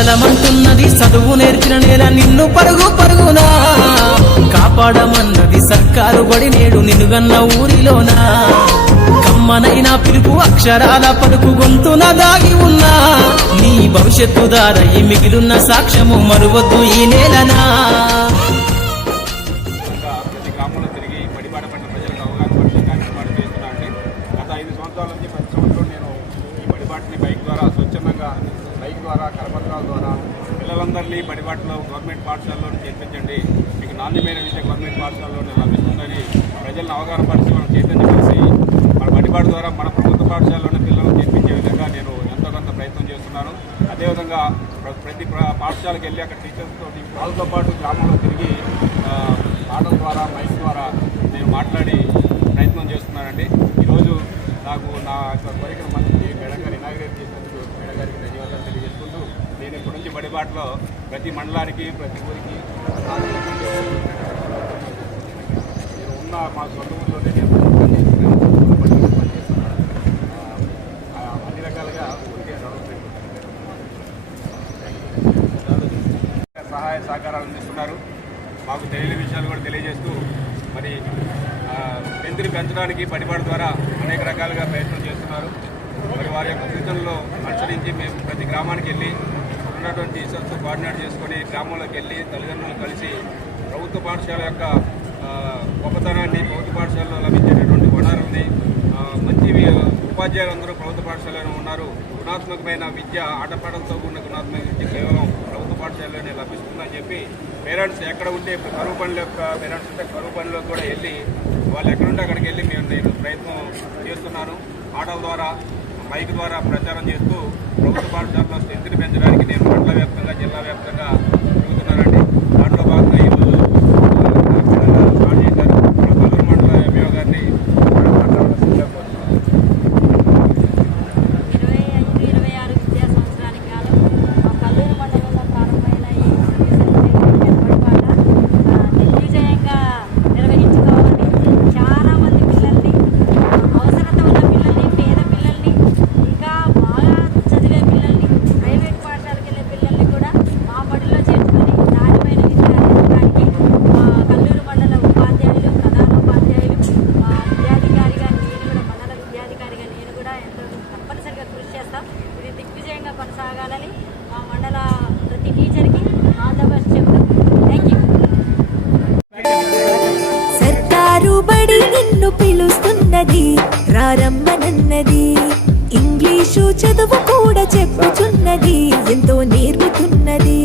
కదలమంటున్నది చదువు నేర్చిన నేల నిన్ను పరుగు పరుగునా కాపాడమన్నది సర్కారు బడి నేడు నిన్నుగన్న ఊరిలోనా కమ్మనైనా పిలుపు అక్షరాల పలుకు గొంతున దాగి ఉన్నా నీ భవిష్యత్తు దారయి మిగిలిన సాక్ష్యము మరువద్దు ఈ నేలనా. ప్రతి గ్రామంలో తిరిగి బడిబాట పట్ల ప్రజలకు అవగాహన పరిచే కార్యక్రమాలు చేస్తున్నానండి. గత 5 సంవత్సరాల నుంచి ప్రతి సంవత్సరం నేను ఈ బడిబాటని బైక్ ద్వారా స్వచ్ఛందంగా బైక్ ద్వారా కరపత్రాల ద్వారా పిల్లలందరినీ బడిబాటలో గవర్నమెంట్ పాఠశాలలో చేర్పించండి, మీకు నాణ్యమైన విద్య గవర్నమెంట్ పాఠశాలలోనే లభిస్తుందని ప్రజలను అవగాహన పరిచి మనం చైతన్యపరిచి మన బడిబాట ద్వారా మన ప్రభుత్వ పాఠశాలలోనే పిల్లలను చేర్పించే విధంగా నేను ఎంతో కొంత ప్రయత్నం చేస్తున్నాను. అదేవిధంగా ప్రతి పాఠశాలకు వెళ్ళి అక్కడ టీచర్స్తో వాళ్ళతో పాటు గ్రామంలో తిరిగి ఆటల ద్వారా మైక్ ద్వారా నేను మాట్లాడి ప్రయత్నం చేస్తున్నానండి. ఈరోజు నాకు నా యొక్క కోరికను మళ్ళీ మేడం గారు ఇనాగ్రేట్ చేసినందుకు మేడం గారికి ధన్యవాదాలు తెలియజేసుకుంటూ నేను ఇప్పటి నుంచి బడిబాటలో ప్రతి మండలానికి ప్రతి ఊరికి నేను ఉన్న మా సొంత ఊరిలోనే నేను పనిచేస్తున్నాను. అన్ని రకాలుగా ఊరికే సహాయ సహకారాలు అందిస్తున్నారు. మాకు తెలియని విషయాలు కూడా తెలియజేస్తూ మరి స్ట్రెంత్ని పెంచడానికి బడిబాట ద్వారా అనేక రకాలుగా ప్రయత్నం చేస్తున్నారు. మరి వారి యొక్క సూచనలో అనుసరించి మేము ప్రతి గ్రామానికి వెళ్ళి ఉన్నటువంటి టీచర్స్తో కోఆర్డినేట్ చేసుకొని గ్రామంలోకి వెళ్ళి తల్లిదండ్రులను కలిసి ప్రభుత్వ పాఠశాల యొక్క గొప్పతనాన్ని, ప్రభుత్వ పాఠశాలలో లభించేటటువంటి వనరుల్ని, మంచి ఉపాధ్యాయులందరూ ప్రభుత్వ పాఠశాలలో ఉన్నారు, గుణాత్మకమైన విద్య ఆటపాటలతో కూడిన గుణాత్మక విద్య కేవలం ప్రభుత్వ పాఠశాలలోనే లభిస్తుందని చెప్పి పేరెంట్స్ ఎక్కడ ఉంటే కరువు పనుల యొక్క పేరెంట్స్ ఉంటే కరువు పనిలోకి కూడా వెళ్ళి వాళ్ళు ఎక్కడుంటే అక్కడికి వెళ్ళి నేను ప్రయత్నం చేస్తున్నాను. ఆటల ద్వారా మైక్ ద్వారా ప్రచారం చేస్తూ ప్రభుత్వ పాఠశాలలో స్ట్రెంత్ని పెంచడానికి నేను మండల వ్యాప్తంగా జిల్లా వ్యాప్తంగా తిరుగుతున్నానండి. దాంట్లో భాగంగా ఈరోజు స్టార్ట్ చేశారు. కల్లూరు మండల ఎంఈఓ గారిని కొనసాగాలని మా మండల ప్రతి టీచర్కి ఆల్ ద బెస్ట్ చెప్తూ థ్యాంక్ యూ. సర్కారు బడి నిన్ను పిలుస్తున్నది, రారమ్మనన్నది, ఇంగ్లీషు చదువు కూడా చెప్పుచున్నది, ఎంతో నేర్పుతున్నది.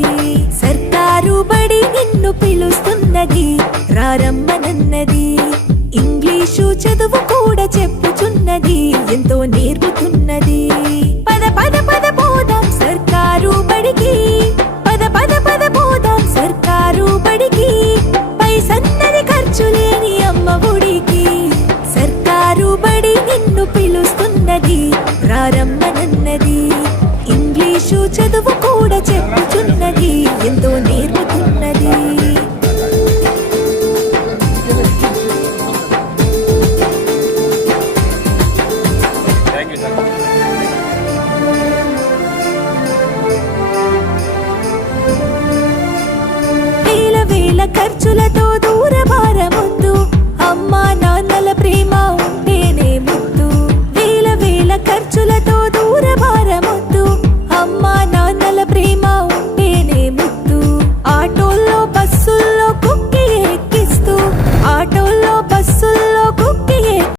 సర్కారు బడి నిన్ను పిలుస్తున్నది, రారమ్మనన్నది, ఇంగ్లీషు చదువు కూడా చెప్పుచున్నది, ఎంతో నేర్పుతున్నది. పద పద పద పోదాం సర్కారు బడికి, పద పద పద పోదాం సర్కారు బడికి, పైసన్నది ఖర్చు లేని అమ్మ ఒడికి. సర్కారు బడి నిన్ను పిలుస్తున్నది, రారమ్మ